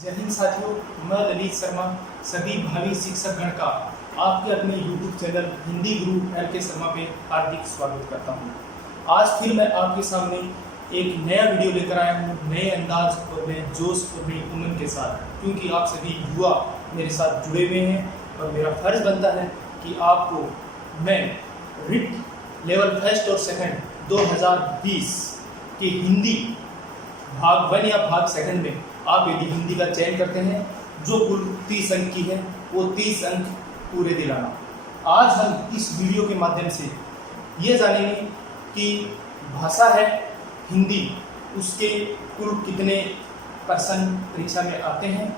जय हिंद साथियों, मैं ललित शर्मा सभी भावी शिक्षक गण का आपके अपने YouTube चैनल हिंदी गुरु LK शर्मा पे हार्दिक स्वागत करता हूँ। आज फिर मैं आपके सामने एक नया वीडियो लेकर आया हूँ, नए अंदाज और नए जोश और नई उमंग के साथ, क्योंकि आप सभी युवा मेरे साथ जुड़े हुए हैं और मेरा फर्ज बनता है कि आपको मैं रिट लेवल फर्स्ट और सेकंड 2020 के हिंदी भाग 1 या भाग सेकंड में आप यदि हिंदी का चयन करते हैं जो कुल 30 अंक की है, वो 30 अंक पूरे दिलाना। आज हम इस वीडियो के माध्यम से ये जानेंगे कि भाषा है हिंदी, उसके कुल कितने पर्सन परीक्षा में आते हैं,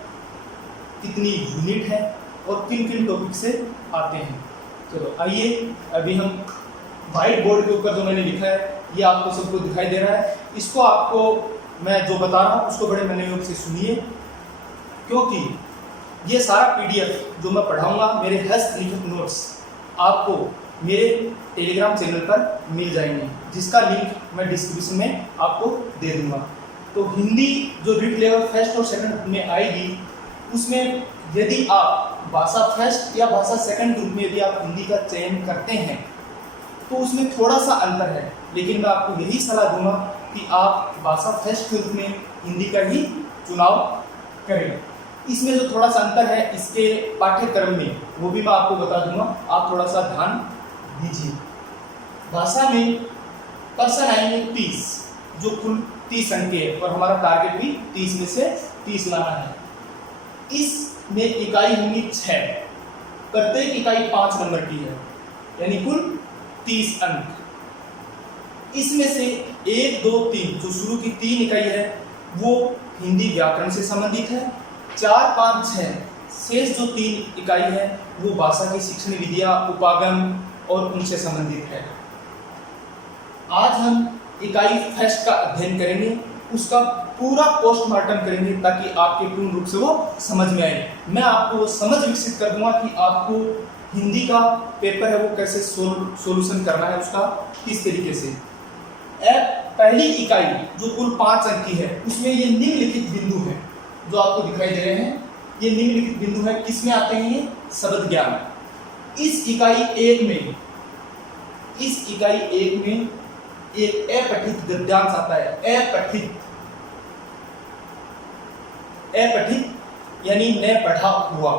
कितनी यूनिट है और किन किन टॉपिक से आते हैं। चलो आइए, अभी हम व्हाइट बोर्ड के ऊपर जो मैंने लिखा है ये आपको सबको दिखाई दे रहा है। इसको आपको मैं जो बता रहा हूँ उसको बड़े मनोयोग से सुनिए, क्योंकि ये सारा PDF जो मैं पढ़ाऊंगा, मेरे हस्तलिखित नोट्स आपको मेरे टेलीग्राम चैनल पर मिल जाएंगे, जिसका लिंक मैं डिस्क्रिप्शन में आपको दे दूंगा। तो हिंदी जो रिट लेवल फर्स्ट और सेकंड में आएगी, उसमें यदि आप भाषा फर्स्ट या भाषा सेकंड ग्रुप में यदि आप हिंदी का चयन करते हैं तो उसमें थोड़ा सा अंतर है, लेकिन मैं आपको यही सलाह दूंगा कि आप भाषा फर्स्ट के रूप में हिंदी का ही चुनाव करें। इसमें जो थोड़ा सा अंतर है इसके पाठ्यक्रम में, वो भी मैं आपको बता दूंगा, आप थोड़ा सा ध्यान दीजिए। भाषा में पर्सन आएंगे 30, जो कुल 30 अंक है और हमारा टारगेट भी 30 में से 30 लाना है। इसमें इकाई होंगी 6, प्रत्येक इकाई 5 नंबर की है, यानी कुल 30 अंक। इसमें से 1, 2, 3 जो शुरू की 3 इकाई है वो हिंदी व्याकरण से संबंधित है। 4, 5, 6 शेष जो 3 इकाई है वो भाषा की शिक्षण विधियां, उपागम और उनसे संबंधित है। आज हम इकाई फर्स्ट का अध्ययन करेंगे, उसका पूरा पोस्टमार्टम करेंगे ताकि आपके पूर्ण रूप से वो समझ में आए। मैं आपको वो समझ विकसित कर दूंगा कि आपको हिंदी का पेपर है वो कैसे सोल्यूशन करना है, उसका किस तरीके से। पहली इकाई जो कुल 5 अंक की है, उसमें ये निम्नलिखित बिंदु है जो आपको दिखाई दे रहे हैं। ये निम्नलिखित बिंदु है, किसमें आते हैं ये? शब्द ज्ञान। इस इकाई 1 में एक अपठित गद्यांश आता है। अपठित यानी न पढ़ा हुआ,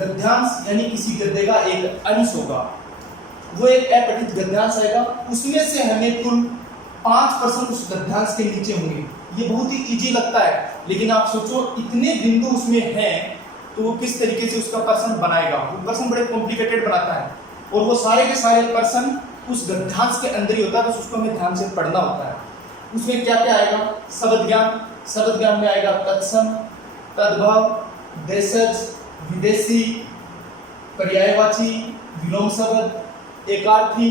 गद्यांश यानी किसी गद्य का एक अंश होगा, वो एक अपठित गद्यांश आएगा। उसमें से हमें कुल 5% उस गद्यांश के नीचे होंगे। ये बहुत ही इजी लगता है, लेकिन आप सोचो इतने बिंदु उसमें हैं तो वो किस तरीके से उसका पर्सन बनाएगा। वो पर्सन बड़े कॉम्प्लिकेटेड बनाता है और वो सारे के सारे पर्सन उस गद्यांश के अंदर ही होता है, बस उसको हमें ध्यान से पढ़ना होता है। उसमें क्या क्या आएगा? शब्द ज्ञान में आएगा तत्सम, तद्भव, देशज, विदेशी, पर्यायवाची, विलोम शब्द, एकार्थी,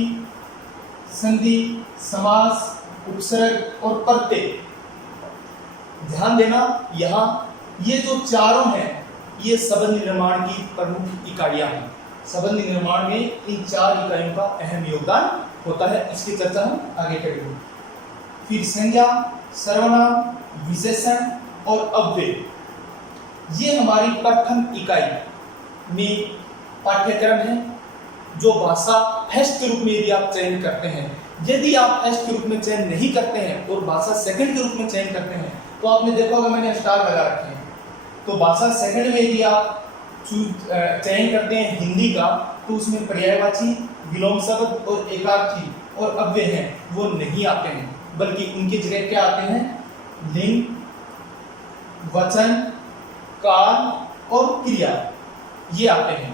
संधि, समास, उपसर्ग और प्रत्यय। ध्यान देना, यहाँ ये जो चारों हैं ये शब्द निर्माण की प्रमुख इकाइयां हैं। शब्द निर्माण में इन 4 इकाइयों का अहम योगदान होता है। इसकी चर्चा हम आगे करेंगे। फिर संज्ञा, सर्वनाम, विशेषण और अव्यय, ये हमारी प्रथम इकाई में पाठ्यक्रम है जो भाषा फर्स्ट के रूप में यदि आप चयन करते हैं। यदि आप फर्स्ट के रूप में चयन नहीं करते हैं और भाषा सेकंड के रूप में चयन करते हैं, तो आपने देखा होगा मैंने स्टार लगा रखे हैं। तो भाषा सेकंड में यदि आप चयन करते हैं हिंदी का, तो उसमें पर्यायवाची, विलोम शब्द और एकार्थी और अव्यय हैं वो नहीं आते हैं, बल्कि उनकी जगह क्या आते हैं? लिंग, वचन, काल और क्रिया, ये आते हैं।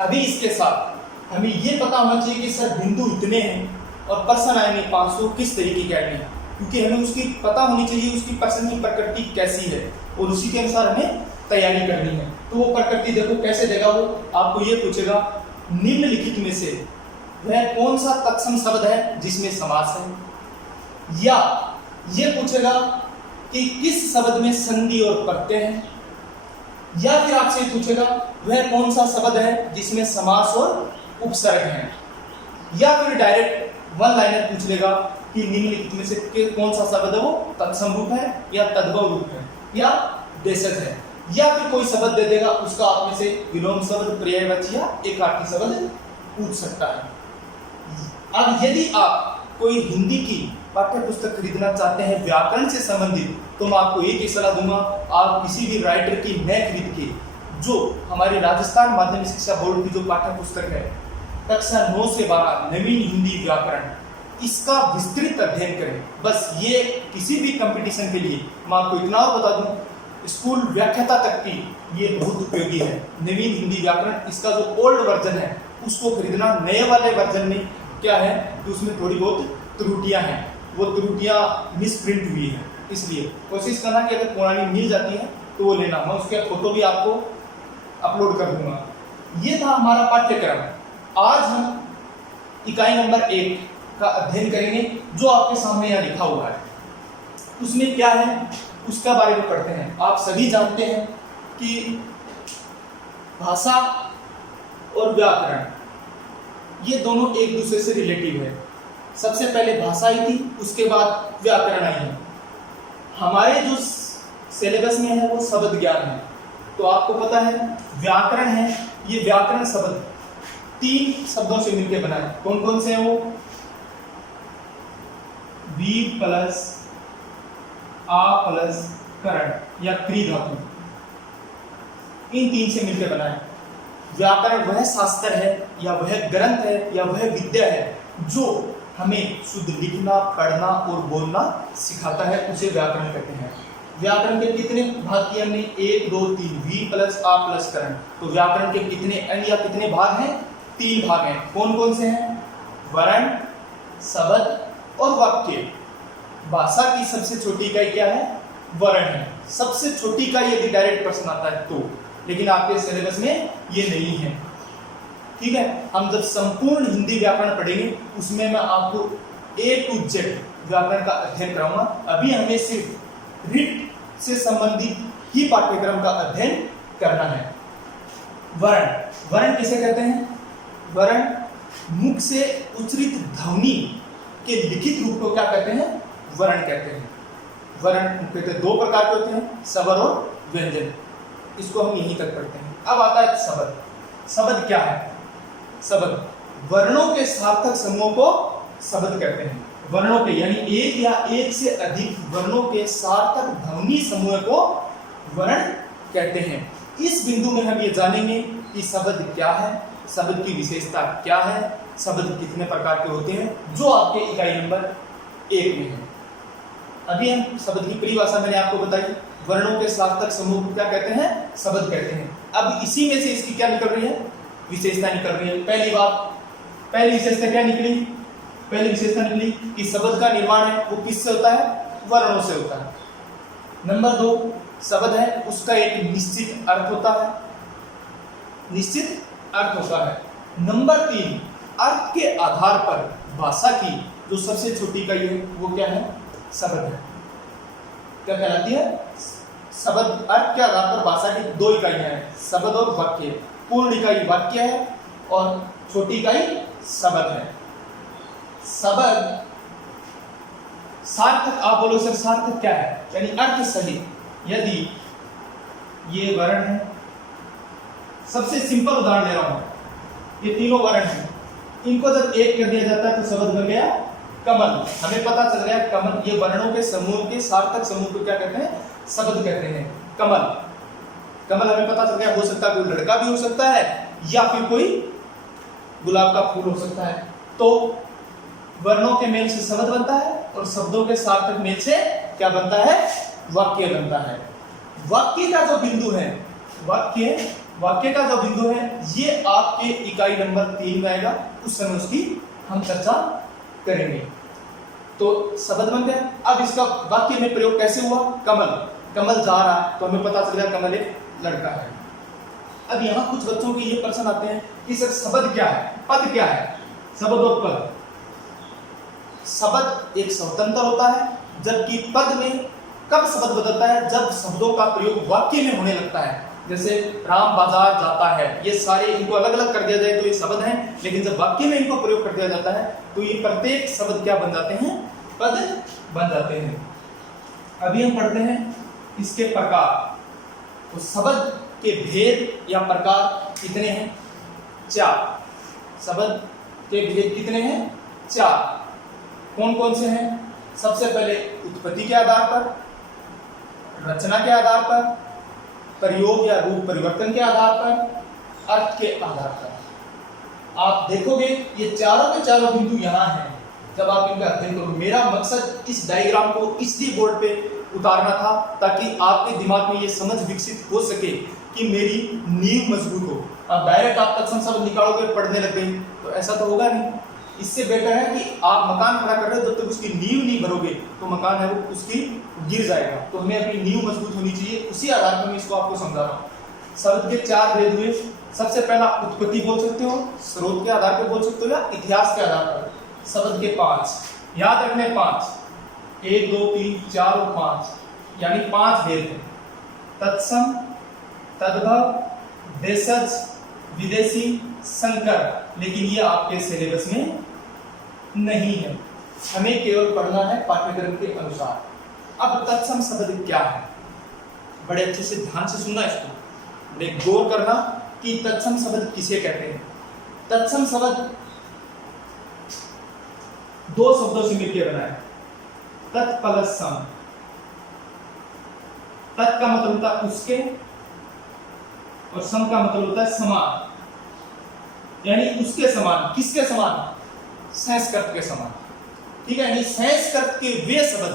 अभी इसके साथ हमें ये पता होना चाहिए कि सर बिंदु इतने हैं और पर्सन आएंगे 500, किस तरीके के आएंगे, क्योंकि हमें उसकी पता होनी चाहिए उसकी पर्सन की प्रकृति कैसी है और उसी के अनुसार हमें तैयारी करनी है। तो वो प्रकृति देखो कैसे देगा, वो आपको ये पूछेगा निम्नलिखित में से वह कौन सा तत्सम शब्द है जिसमें समास है, या ये पूछेगा कि किस शब्द में संधि और प्रत्यय है, या फिर आपसे पूछेगा वह कौन सा शब्द है जिसमें समास और उपसर्ग है, या फिर डायरेक्ट 1 लाइनर पूछ लेगा कि निम्नलिखित में से कौन सा शब्द है वो तत्सम रूप है या तद्भव रूप है या देशज है, या फिर कोई शब्द दे देगा, उसका आप में से विलोम शब्द, पर्यायवाची या एकार्थी शब्द पूछ सकता है। अब यदि आप कोई हिंदी की पाठ्य पुस्तक खरीदना चाहते हैं व्याकरण से संबंधित, तो मैं आपको एक ही सलाह दूंगा, आप किसी भी राइटर की न खरीद के जो हमारी राजस्थान माध्यमिक शिक्षा बोर्ड की जो पाठ्य पुस्तक है कक्षा 9 से 12 नवीन हिंदी व्याकरण, इसका विस्तृत अध्ययन करें। बस ये किसी भी कंपटीशन के लिए, मैं आपको इतना और बता दूं, स्कूल व्याख्याता तक की ये बहुत उपयोगी है। नवीन हिंदी व्याकरण, इसका जो ओल्ड वर्जन है उसको खरीदना। नए वाले वर्जन में क्या है कि उसमें थोड़ी बहुत त्रुटियां हैं, वो त्रुटियां मिसप्रिंट हुई है, इसलिए कोशिश करना कि अगर पुरानी मिल जाती है तो वो लेना। मैं उसके फोटो भी आपको अपलोड कर दूंगा। ये था हमारा पाठ्यक्रम। आज हम इकाई नंबर 1 का अध्ययन करेंगे, जो आपके सामने यहाँ लिखा हुआ है। उसमें क्या है उसका बारे में पढ़ते हैं। आप सभी जानते हैं कि भाषा और व्याकरण ये दोनों एक दूसरे से रिलेटिव है। सबसे पहले भाषा आई थी, उसके बाद व्याकरण आई है। हमारे जो सिलेबस में है वो शब्द ज्ञान है, तो आपको पता है व्याकरण है, ये व्याकरण शब्द 3 शब्दों से मिलकर बना है। कौन कौन से हैं वो? वी प्लस आ प्लस करण या क्री धातु, इन 3 से मिलकर बना है। व्याकरण वह शास्त्र है या वह ग्रंथ है या वह विद्या है जो हमें शुद्ध लिखना, पढ़ना और बोलना सिखाता है, उसे व्याकरण कहते हैं। व्याकरण के कितने भाग किए हमने? 1 2 3, वी प्लस आ प्लस करण। तो व्याकरण के कितने अंग या कितने भाग हैं? 3 भाग हैं। कौन कौन से हैं? वर्ण, शब्द और वाक्य। भाषा की सबसे छोटी इकाई क्या है? वर्ण है। सबसे छोटी इकाई यदि डायरेक्ट प्रश्न आता है तो, लेकिन आपके सिलेबस में ये नहीं है। ठीक है, हम जब संपूर्ण हिंदी व्याकरण पढ़ेंगे उसमें मैं आपको A to Z व्याकरण का अध्ययन कराऊंगा। अभी हमें सिर्फ ऋट से संबंधित ही पाठ्यक्रम का अध्ययन करना है। वर्ण, वर्ण किसे कहते हैं? वर्ण मुख से उच्चरित ध्वनि के लिखित रूप को क्या कहते हैं? वर्ण कहते हैं। वर्ण मुख्यतः 2 प्रकार के होते हैं, स्वर और व्यंजन। इसको हम यहीं तक पढ़ते हैं। अब आता है शब्द। शब्द क्या है? शब्द वर्णों के सार्थक समूह को शब्द कहते हैं। वर्णों के यानी एक या एक से अधिक वर्णों के सार्थक ध्वनि समूह को वर्ण कहते हैं। इस बिंदु में हम ये जानेंगे कि शब्द क्या है, शब्द की विशेषता क्या है, शब्द कितने प्रकार के होते हैं, जो आपके इकाई नंबर 1 में है। अभी हम शब्द की परिभाषा मैंने आपको बताई। वर्णों के सार्थक समूह को क्या कहते हैं? शब्द कहते हैं। अब इसी में से इसकी क्या निकल रही है? विशेषता निकल रही है। पहली विशेषता क्या निकली? पहली विशेषता निकली कि शब्द का निर्माण है वो किससे होता है? वर्णों से होता है। नंबर 2, शब्द है उसका एक निश्चित अर्थ होता है, निश्चित अर्थ होता है। नंबर 3, अर्थ के आधार पर भाषा की जो सबसे छोटी इकाई है वो क्या है? शब्द है। क्या कहलाती है? शब्द। अर्थ के आधार पर भाषा की 2 इकाइयां हैं, शब्द और वाक्य। पूर्ण इकाई वाक्य है और छोटी इकाई शब्द है। शब्द सार्थक, आप बोलो सर सार्थक क्या है? यानी अर्थ सहित। यदि ये वर्ण है, सबसे सिंपल उदाहरण ले रहा हूं, ये तीनों वर्ण हैं, इनको जब एक कर दिया जाता है तो शब्द बन गया कमल। हमें पता चल गया कमल, ये वर्णों के समूह के सार्थक समूह को क्या कहते हैं? शब्द कहते हैं। कमल, कमल हमें पता चल गया, हो सकता है कोई लड़का भी हो सकता है या फिर कोई गुलाब का फूल हो सकता है। तो वर्णों के मेल से शब्द बनता है और शब्दों के सार्थक मेल से क्या बनता है? वाक्य बनता है। वाक्य का जो बिंदु है, वाक्य का जो बिंदु है ये आपके इकाई नंबर 3 में आएगा। उस समय उसकी हम चर्चा करेंगे। तो शब्द बन गया। अब इसका वाक्य में प्रयोग कैसे हुआ? कमल, कमल जा रहा है तो हमें पता चल गया कमल एक लड़का है। अब यहाँ कुछ बच्चों के ये प्रश्न आते हैं कि सर शब्द क्या है, पद क्या है? शब्द और पद। शब्द एक स्वतंत्र होता है, जबकि पद में कब शब्द बदलता है? जब शब्दों का प्रयोग वाक्य में होने लगता है। जैसे राम बाजार जाता है, ये सारे इनको अलग अलग कर दिया जाए तो ये शब्द हैं, लेकिन जब वाक्य में इनको प्रयोग कर दिया जाता है तो ये प्रत्येक शब्द क्या बन जाते हैं? पद बन जाते हैं। अभी हम पढ़ते हैं इसके प्रकार। तो शब्द के भेद या प्रकार कितने हैं? 4। शब्द के भेद कितने हैं? 4। कौन कौन से हैं? सबसे पहले उत्पत्ति के आधार पर, रचना के आधार पर, प्रयोग या रूप परिवर्तन के आधार पर, अर्थ के आधार पर। आप देखोगे ये चारों के चारों बिंदु यहाँ हैं जब आप इनका अध्ययन करो। मेरा मकसद इस डायग्राम को इसलिए बोर्ड पे उतारना था ताकि आपके दिमाग में ये समझ विकसित हो सके कि मेरी नींव मजबूत हो। अब डायरेक्ट आप तत्सम शब्द निकालोगे, पढ़ने लग गए, तो ऐसा तो होगा नहीं। इससे बेटर है कि आप मकान खड़ा कर रहे हो, जब तक उसकी नींव नहीं भरोगे तो मकान है वो उसकी गिर जाएगा। तो हमें अपनी नींव मजबूत होनी चाहिए, उसी आधार पर मैं इसको आपको समझा रहा हूँ। शब्द के 4 भेद हुए। सबसे पहला उत्पत्ति बोल सकते हो, स्रोत के आधार पर बोल सकते हो, या इतिहास के आधार पर। शब्द के 5 याद रखने, 5, 1 2 3 4 और 5, यानी 5 भेद हैं। तत्सम, तद्भव, देशज, विदेशी, संकर। लेकिन ये आपके सिलेबस में नहीं है, हमें केवल पढ़ना है पाठ्यक्रम के अनुसार। अब तत्सम शब्द क्या है? बड़े अच्छे से ध्यान से सुनना, इसको बड़े गौर करना कि तत्सम शब्द किसे कहते हैं। तत्सम शब्द 2 शब्दों से मिलकर बना है, तत् प्लस सम। तत् का मतलब होता है उसके, और सम का मतलब होता है समान, यानी उसके समान। किसके समान? संस्कृत के समान। ठीक है, यानी संस्कृत के वे शब्द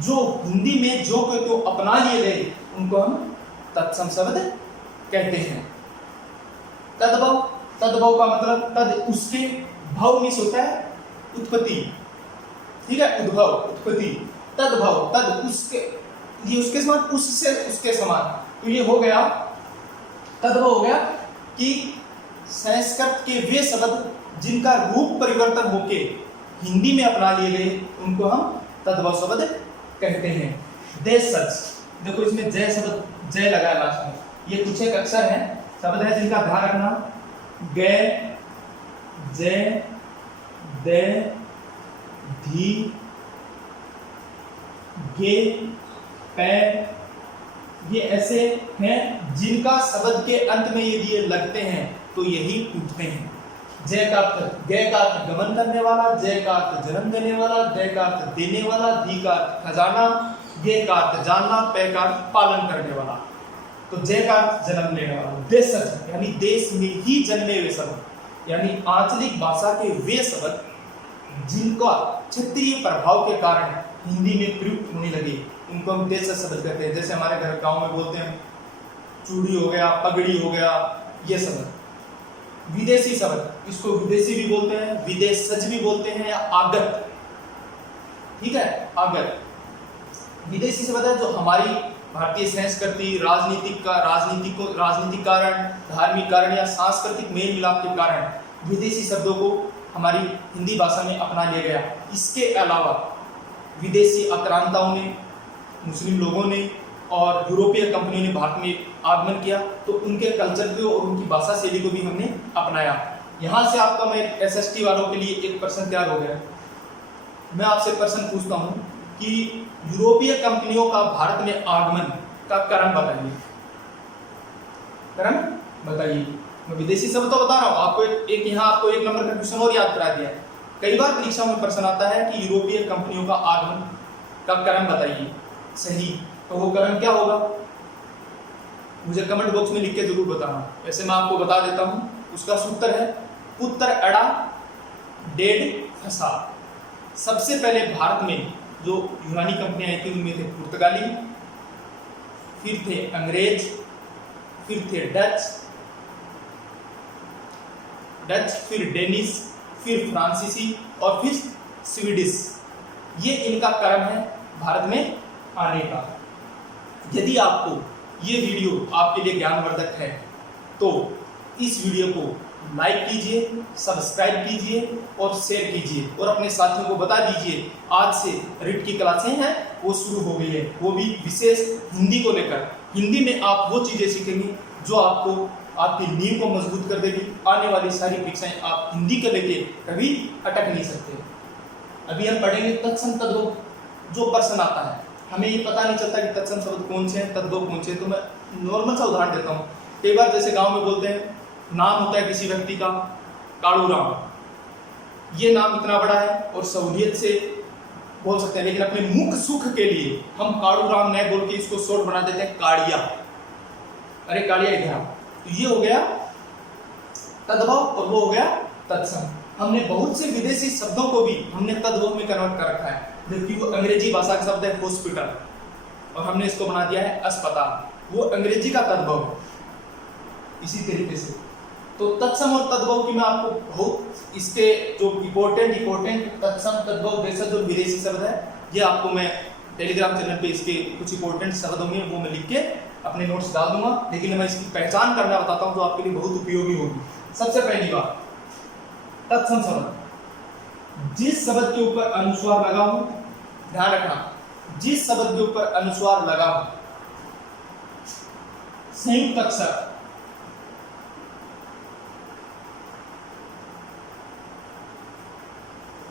जो हिंदी में जो कोई तो अपना लिए गए उनको हम तत्सम शब्द कहते हैं। तद्भव, तद्भव का मतलब तद उसके, भव मीन्स होता है उत्पत्ति। ठीक है, उद्भव, उत्पत्ति। तद्भव, तद उसके, ये उसके समान, उससे उसके समान। तो ये हो गया तद्भव, हो गया कि संस्कृत के वे शब्द जिनका रूप परिवर्तन होके हिंदी में अपना लिए गए उनको हम तद्भव शब्द कहते हैं। देशज, देखो इसमें जय शब्द, जय लगा है लास्ट में। ये कुछ एक अक्षर है, शब्द है जिनका ध्यान रखना। गे, जय, दे, धी, गे, पै, ये ऐसे हैं जिनका शब्द के अंत में यदि ये लगते हैं तो यही टूटते हैं। जय का अर्थ, गय का अर्थ गमन करने वाला, जय का अर्थ जन्म देने वाला, जय का अर्थ देने वाला, धी का अर्थ खजाना, गे का अर्थ जानना, पै का अर्थ पालन करने वाला। तो जय का अर्थ जन्म लेने वाला। देशज यानी देश में ही जन्मे हुए शब्द, यानी आंचलिक भाषा के वे शब्द जिनका क्षेत्रीय प्रभाव के कारण हिंदी में प्रयुक्त होने लगे उनको हम देशज शब्द कहते हैं। जैसे हमारे घर गांव में बोलते हैं चूड़ी हो गया, पगड़ी हो गया, ये शब्द। विदेशी शब्द, इसको विदेशी भी बोलते हैं, विदेशज भी बोलते हैं, या आगत। ठीक है, आगत विदेशी शब्द है जो हमारी भारतीय संस्कृति, राजनीतिक कारण, धार्मिक कारण या सांस्कृतिक मेल मिलाप के कारण विदेशी शब्दों को हमारी हिंदी भाषा में अपना लिया गया। इसके अलावा विदेशी आक्रांताओं ने, मुस्लिम लोगों ने और यूरोपीय कंपनियों ने भारत में आगमन किया तो उनके कल्चर को और उनकी भाषा शैली को भी हमने अपनाया। यहाँ से आपका मैं एसएसटी वालों के लिए एक प्रश्न तैयार हो गया। मैं आपसे प्रश्न पूछता हूँ कि यूरोपीय कंपनियों का भारत में आगमन का कारण बताइए। कारण बताइए। मैं विदेशी शब्द तो बता रहा हूँ आपको, एक यहाँ आपको 1 नंबर का क्वेश्चन और याद करा दिया है। कई बार परीक्षा में प्रश्न आता है कि यूरोपीय कंपनियों का आगमन का कारण बताइए। सही, तो वो कारण क्या होगा? मुझे कमेंट बॉक्स में लिख के जरूर बताना। वैसे मैं आपको बता देता हूँ, उसका सूत्र है पुत्र अड़ा डेढ़ फसा। सबसे पहले भारत में जो यूनानी कंपनियां आई थी उनमें थे पुर्तगाली, फिर थे अंग्रेज, फिर थे डच, फिर डेनिश, फिर फ्रांसीसी और फिर स्वीडिश। ये इनका क्रम है भारत में आने का। यदि आपको ये वीडियो आपके लिए ज्ञानवर्धक है तो इस वीडियो को लाइक कीजिए, सब्सक्राइब कीजिए और शेयर कीजिए और अपने साथियों को बता दीजिए आज से रिट की क्लासें हैं वो शुरू हो गई है, वो भी विशेष हिंदी को लेकर। हिंदी में आप वो चीज़ें सीखेंगे जो आपको आपकी नींव को मजबूत कर देगी। आने वाली सारी परीक्षाएं आप हिंदी को लेके कभी अटक नहीं सकते। अभी हम पढ़ेंगे तत्सम तद्भव। जो प्रश्न आता है हमें ये पता नहीं चलता कि तत्सम शब्द कौन से हैं, तद्भव कौन से हैं। तो मैं नॉर्मल सा उदाहरण देता हूँ। कई बार जैसे गांव में बोलते हैं, नाम होता है किसी व्यक्ति का कालूराम, ये नाम इतना बड़ा है और सहूलियत से बोल सकते हैं, लेकिन अपने मुख सुख के लिए हम कालूराम नहीं बोल के इसको शॉर्ट बना देते हैं काड़िया। अरे काड़िया इधर आ। तो ये हो गया तद्भव और वो हो गया तत्सम। हमने बहुत से विदेशी शब्दों को भी हमने तद्भव में कन्वर्ट कर रखा है, जबकि वो अंग्रेजी भाषा का शब्द है हॉस्पिटल और हमने इसको बना दिया है अस्पताल, वो अंग्रेजी का तद्भव। इसी तरीके से तो तत्सम और तद्भव की मैं आपको बहुत इसके जो इम्पोर्टेंट तत्सम तद्भव जैसा जो विदेशी शब्द है, ये आपको मैं टेलीग्राम चैनल पे इसके कुछ इंपॉर्टेंट शब्द होंगे वो मैं लिख के अपने नोट्स डाल दूंगा, लेकिन मैं इसकी पहचान करना बताता हूँ जो आपके लिए बहुत उपयोगी होगी। सबसे पहली बात, तत्सम शब्द जिस शब्द के ऊपर अनुस्वार लगा हो, ध्यान रखना, जिस शब्द के ऊपर अनुस्वार लगा हो, संयुक्त अक्षर,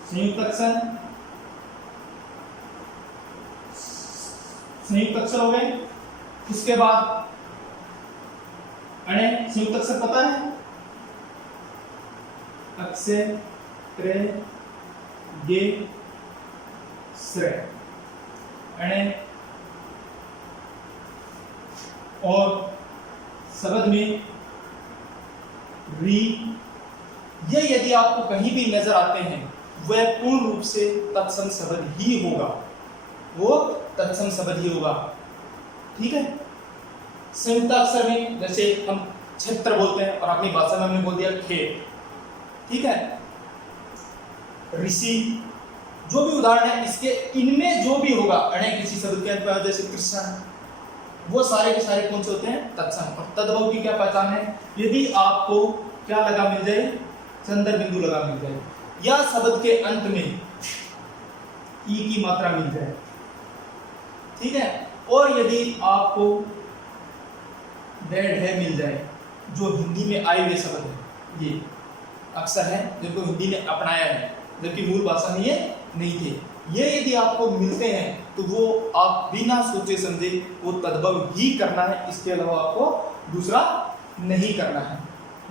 संयुक्त अक्षर हो गए। उसके बाद अणे संयुक्त अक्षर पता है, अक्षय त्रे गे श्रे अणे, और शब्द में री, ये यदि आपको कहीं भी नजर आते हैं वह पूर्ण रूप से तत्सम शब्द ही होगा, वो तत्सम शब्द ही होगा। ठीक है। संयुक्त अक्षर में जैसे हम क्षेत्र बोलते हैं और अपनी भाषा में हमने बोल दिया खेत, ठीक है, ऋषि, जो भी उदाहरण है इसके, इनमें जो भी होगा अणे किसी शब्द के अंत, जैसे कृष्ण, वो सारे के सारे कौन से होते हैं तत्सम। और तद्भव की क्या पहचान है, यदि आपको क्या लगा मिल जाए, चंद्र बिंदु लगा मिल जाए, या शब्द के अंत में ई की मात्रा मिल जाए, ठीक है, और यदि आपको डेढ़ है मिल जाए, जो हिंदी में आए हुए शब्द है, ये अक्सर है जिनको हिंदी ने अपनाया है जबकि मूल भाषा में ये नहीं थे, ये यदि आपको मिलते हैं तो वो आप बिना सोचे समझे वो तद्भव ही करना है, इसके अलावा आपको दूसरा नहीं करना है।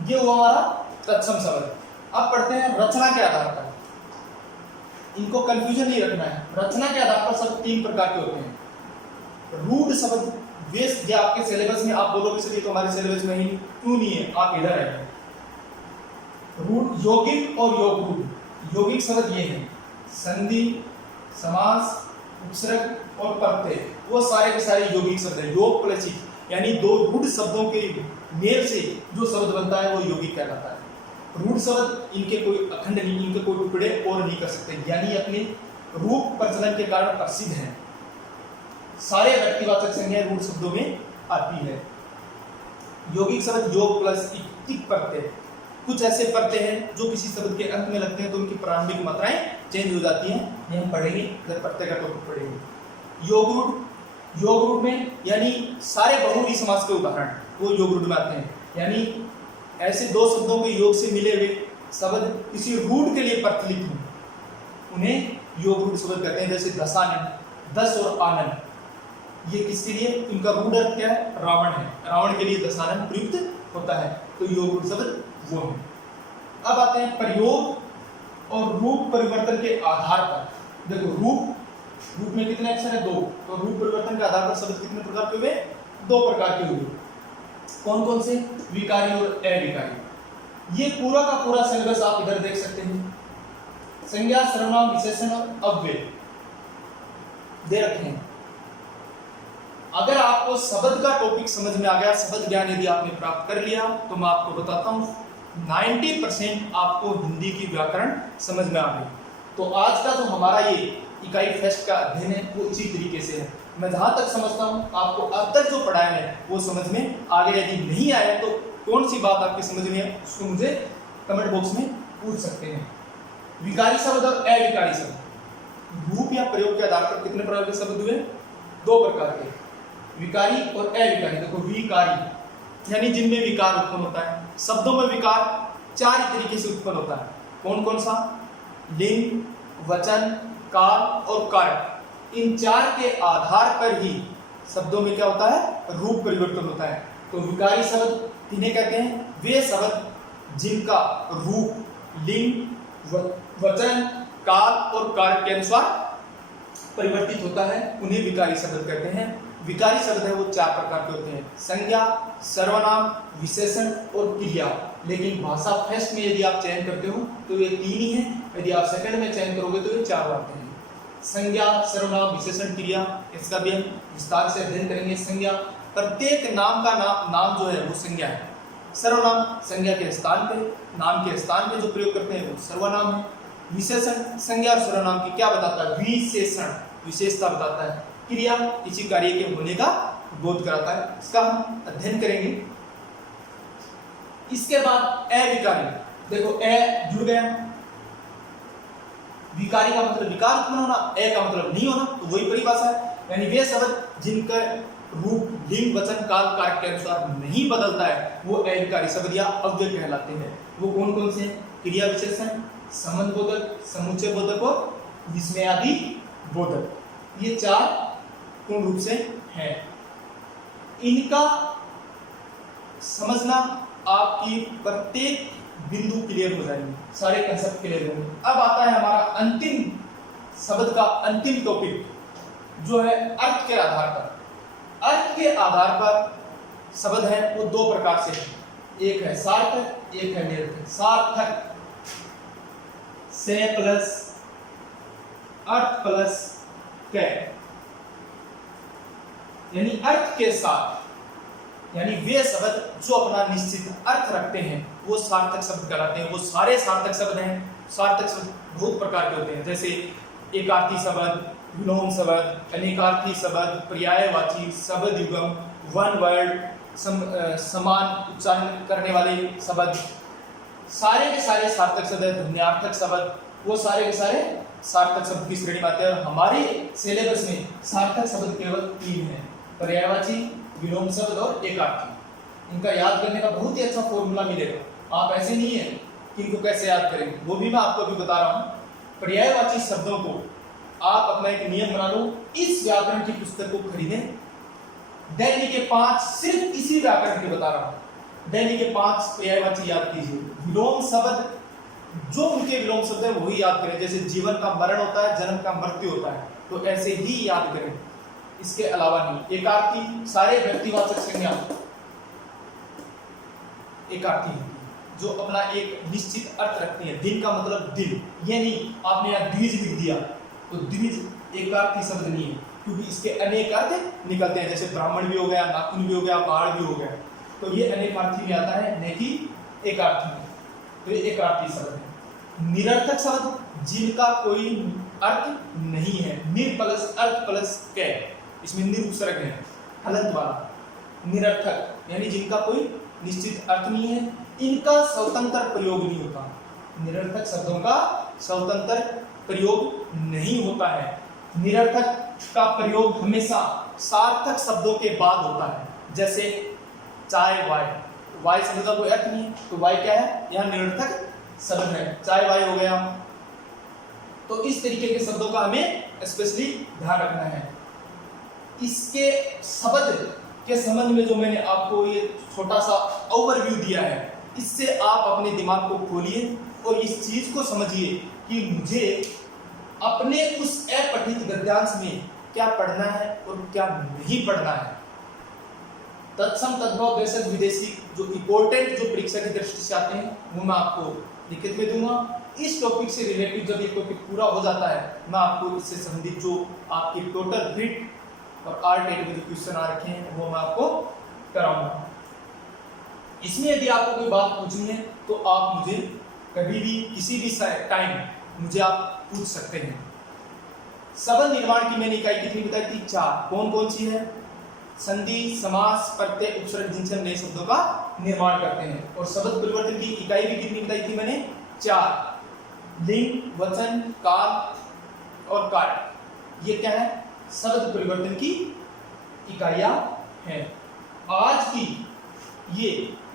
ये हुआ हमारा तत्सम शब्द। अब पढ़ते हैं रचना के आधार पर, इनको कंफ्यूजन नहीं रखना है। रचना के आधार पर शब्द तीन प्रकार के होते हैं। रूढ़ शब्द, वेस्ट, या आपके सिलेबस में आप बोलोगे सर ये तो हमारे सिलेबस में ही क्यों नहीं है, आप इधर आइए। रूढ़, यौगिक और योग रूढ़। यौगिक शब्द ये है संधि, समास, उपसर्ग और प्रत्यय, वो सारे के सारे यौगिक शब्द है। योग प्लस इक, यानी दो रूढ़ शब्दों के मेल से जो शब्द बनता है वो यौगिक कहलाता है। रूढ़ शब्द इनके कोई अखंड नहीं, इनके कोई टुकड़े और नहीं कर सकते, यानी अपने रूप प्रचलन के कारण प्रसिद्ध हैं। सारे व्यक्तिवाचक संज्ञाएं रूढ़ शब्दों में आती है। यौगिक शब्द योग प्लस इक प्रत्यय, कुछ ऐसे प्रत्यय हैं जो किसी शब्द के अंत में लगते हैं तो उनकी प्रारंभिक मात्राएं चेंज हो जाती हैं, ये हम पढ़ेंगे जब प्रत्यय का टॉपिक पढ़ेंगे। योग रूढ़ में यानी सारे बहुव्रीहि समास के उदाहरण वो योग रूढ़ में आते हैं, यानी ऐसे दो शब्दों के योग से मिले हुए शब्द किसी रूढ़ के लिए प्रचलित हो, उन्हें योग रूढ़ शब्द कहते हैं। जैसे दशानन, दस और आनंद, ये किसके लिए, इनका रूढ़ अर्थ क्या है, रावण है, रावण के लिए दशानन प्रयुक्त होता है, तो योग रूढ़ शब्द वो है। अब आते हैं प्रयोग और रूप परिवर्तन के आधार पर। देखो रूप में कितने अक्षर है, दो, तो रूप परिवर्तन के आधार पर शब्द कितने प्रकार के हुए, दो प्रकार के हुए। कौन कौन से, विकारी और अविकारी। ये पूरा का पूरा सिलेबस आप इधर देख सकते हैं। संज्ञा, सर्वनाम, विशेषण और अव्यय दे रखे हैं। अगर आपको शब्द का टॉपिक समझ में आ गया, शब्द ज्ञान यदि आपने प्राप्त कर लिया, तो मैं आपको बताता हूँ 90% आपको हिंदी की व्याकरण समझ में आ गई। तो आज का जो हमारा ये इकाई फेस्ट का अध्ययन है वो इसी तरीके से है। मैं जहाँ तक समझता हूँ आपको अब तक जो पढ़ाया है वो समझ में आ गया। यदि नहीं आया तो कौन सी बात आपकी समझ में है उसको मुझे कमेंट बॉक्स में पूछ सकते हैं। विकारी शब्द और अविकारी शब्द, रूप या प्रयोग के आधार पर कितने प्रकार के शब्द हुए, दो प्रकार के, विकारी और अविकारी। देखो विकारी यानी जिनमें विकार उत्पन्न होता है। शब्दों में विकार चार तरीके से उत्पन्न होता है। कौन कौन सा, लिंग, वचन, काल और कारक। इन चार के आधार पर ही शब्दों में क्या होता है, रूप परिवर्तन होता है। तो विकारी शब्द किन्हें कहते हैं, वे शब्द जिनका रूप लिंग, वचन, काल और कारक के अनुसार परिवर्तित होता है, उन्हें विकारी शब्द कहते हैं। विकारी शब्द है वो चार प्रकार के होते हैं, संज्ञा, सर्वनाम, विशेषण और क्रिया। लेकिन भाषा फर्स्ट में यदि आप चयन करते हो तो ये तीन ही हैं, यदि आप सेकंड में चयन करोगे तो ये चार आते हैं। संज्ञा, सर्वनाम, विशेषण, क्रिया, इसका भी हम विस्तार से अध्ययन करेंगे। संज्ञा, प्रत्येक नाम का नाम जो है वो संज्ञा है। सर्वनाम, संज्ञा के स्थान पे, नाम के स्थान पे जो प्रयोग करते हैं वो सर्वनाम है। विशेषण, संज्ञा और सर्वनाम की क्या बताता है, विशेषण, विशेषता बताता है। क्रिया, किसी कार्य के होने का बोध कराता है, इसका हम अध्ययन करेंगे। इसके बाद अविकारी, देखो अ जुड़ गया, विकारी का मतलब विकार उत्पन्न होना, अ का मतलब नहीं होना, तो वही परिभाषा है। यानी वे शब्द जिनका रूप लिंग, वचन, काल, कारक के अनुसार नहीं बदलता है वो अविकारी शब्द या अव्यय कहलाते हैं। वो कौन कौन से हैं, क्रिया विशेषण, संबंध बोधक, समुच्चय बोधक और विस्मयादि बोधक। ये चार पूर्ण रूप से हैं। इनका समझना आपकी प्रत्येक बिंदु क्लियर हो जाएंगे, सारे कंसेप्ट क्लियर होंगे। अब आता है हमारा अंतिम शब्द का अंतिम टॉपिक, जो है अर्थ के आधार पर। अर्थ के आधार पर शब्द है वो दो प्रकार से है, एक है सार्थक, एक है निरर्थक। सार्थक से प्लस अर्थ प्लस कै, यानी अर्थ के साथ, यानी वे शब्द जो अपना निश्चित अर्थ रखते हैं वो सार्थक शब्द कहलाते हैं। वो सारे सार्थक शब्द हैं। सार्थक शब्द बहुत प्रकार के होते हैं, जैसे एकार्थी शब्द, विलोम शब्द, अनेकार्थी शब्द, पर्यायवाची, शब्द युगम, वन वर्ड, समान उच्चारण करने वाले शब्द, सारे के सारे सार्थक शब्द है। ध्वन्यार्थक शब्द, वो सारे के सारे सार्थक शब्द की श्रेणी में आते हैं। और हमारे सिलेबस में सार्थक शब्द केवल तीन है, पर्यायवाची, विलोम शब्द और एकार्थी। इनका याद करने का बहुत ही अच्छा फॉर्मूला मिलेगा। आप ऐसे नहीं है कि इनको कैसे याद करेंगे, वो भी मैं आपको अभी बता रहा हूँ। पर्यायवाची शब्दों को आप अपना एक नियम बना लो, इस व्याकरण की पुस्तक को खरीदें, दिल्ली के 5, सिर्फ इसी व्याकरण के बता रहा हूँ, दिल्ली के 5 पर्यायवाची याद कीजिए। विलोम शब्द, जो उनके विलोम शब्द है वही याद करें। जैसे जीवन का मरण होता है, जन्म का मृत्यु होता है, तो ऐसे ही याद करें, इसके अलावा नहीं। एकार्थी, सारे व्यक्तिवाचक संज्ञा एकार्थी है, जो अपना एक निश्चित अर्थ रखती है। दिन का मतलब दिन, ये नहीं आपने यहाँ द्विज लिख दिया तो द्विज एकार्थी शब्द नहीं है, क्योंकि इसके अनेक अर्थ निकलते हैं। जैसे ब्राह्मण भी हो गया, नाखून भी हो गया, पहाड़ भी हो गया, तो ये अनेकार्थी में आता है, न कि एकार्थी में। तो ये एकार्थी शब्द है। निरर्थक शब्द, जिनका कोई अर्थ नहीं है। निर प्लस अर्थ प्लस कै, इसमें निर उपसर्ग है, हलंत वाला। निरर्थक यानी जिनका कोई निश्चित अर्थ नहीं है, इनका स्वतंत्र प्रयोग नहीं होता। निरर्थक शब्दों का स्वतंत्र प्रयोग नहीं होता है। निरर्थक का प्रयोग हमेशा सार्थक शब्दों के बाद होता है। जैसे चाय वाय, वाय शब्द का कोई अर्थ नहीं है, तो वाय क्या है, यह निरर्थक शब्द है, चाय वाय हो गया। तो इस तरीके के शब्दों का हमें स्पेशली ध्यान रखना है। इसके शब्द के संबंध में जो मैंने आपको ये छोटा सा ओवरव्यू दिया है, इससे आप अपने दिमाग को खोलिए और इस चीज को समझिए कि मुझे अपने उस अपठित गद्यांश में क्या पढ़ना है और क्या नहीं पढ़ना है। तत्सम तद्भव देशज विदेशी जो इंपॉर्टेंट जो परीक्षा की दृष्टि से आते हैं वो मैं आपको लिखित में दूंगा। इस टॉपिक से रिलेटेड जब ये टॉपिक पूरा हो जाता है, मैं आपको इससे संबंधित जो आपकी टोटल बिट और R-TET में जो क्वेश्चन आ रखे हैं वो मैं आपको कराऊंगा। इसमें यदि आपको कोई बात पूछनी है तो आप मुझे कभी भी किसी भी टाइम मुझे आप पूछ सकते हैं। शब्द निर्माण की मैंने इकाई कितनी बताई थी, 4। कौन कौन सी है, संधि, समास, प्रत्यय, उपसर्ग, जिनसे हम नए शब्दों का निर्माण करते हैं। और शब्द परिवर्तन की इकाई भी कितनी बताई थी मैंने, 4। लिंग, वचन, काल और कारक, ये क्या है, शब्द परिवर्तन की इकाइयां हैं। आज की ये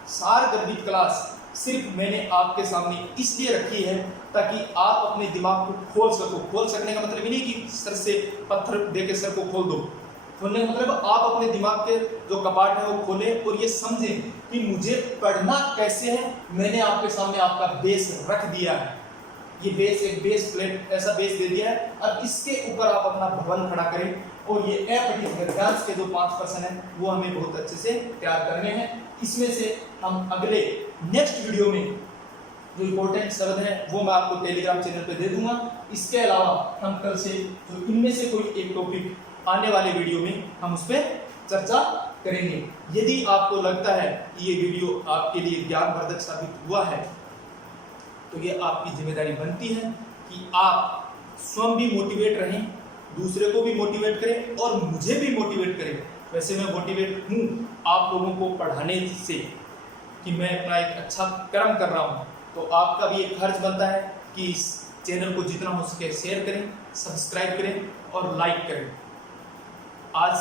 सार गर्भित क्लास सिर्फ मैंने आपके सामने इसलिए रखी है ताकि आप अपने दिमाग को खोल सको। खोल सकने का मतलब ये नहीं कि सर से पत्थर दे के सर को खोल दो। खोलने का मतलब आप अपने दिमाग के जो कपाट है वो खोलें और ये समझें कि मुझे पढ़ना कैसे है। मैंने आपके सामने आपका बेस रख दिया है। ये बेस, एक बेस प्लेट ऐसा बेस दे दिया है। अब इसके ऊपर आप अपना भवन खड़ा करें और ये एपीटी गद्यांश के जो 5% है वो हमें बहुत अच्छे से तैयार करने हैं। इसमें से हम अगले नेक्स्ट वीडियो में जो इंपॉर्टेंट शब्द हैं वो मैं आपको टेलीग्राम चैनल पे दे दूंगा। इसके अलावा हम कल से जो इनमें से कोई एक टॉपिक आने वाले वीडियो में हम उस पर चर्चा करेंगे। यदि आपको लगता है कि ये वीडियो आपके लिए ज्ञानवर्धक साबित हुआ है तो ये आपकी जिम्मेदारी बनती है कि आप स्वयं भी मोटिवेट रहें, दूसरे को भी मोटिवेट करें और मुझे भी मोटिवेट करें। वैसे मैं मोटिवेट हूँ आप लोगों को पढ़ाने से कि मैं अपना एक अच्छा कर्म कर रहा हूँ, तो आपका भी एक फर्ज बनता है कि इस चैनल को जितना हो सके शेयर करें, सब्सक्राइब करें और लाइक करें। आज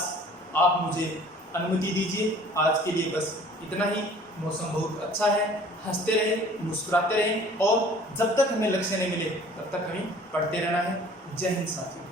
आप मुझे अनुमति दीजिए, आज के लिए बस इतना ही। मौसम बहुत अच्छा है, हंसते रहें, मुस्कुराते रहें और जब तक हमें लक्ष्य नहीं मिले तब तक हमें पढ़ते रहना है। जय हिंद साथियों।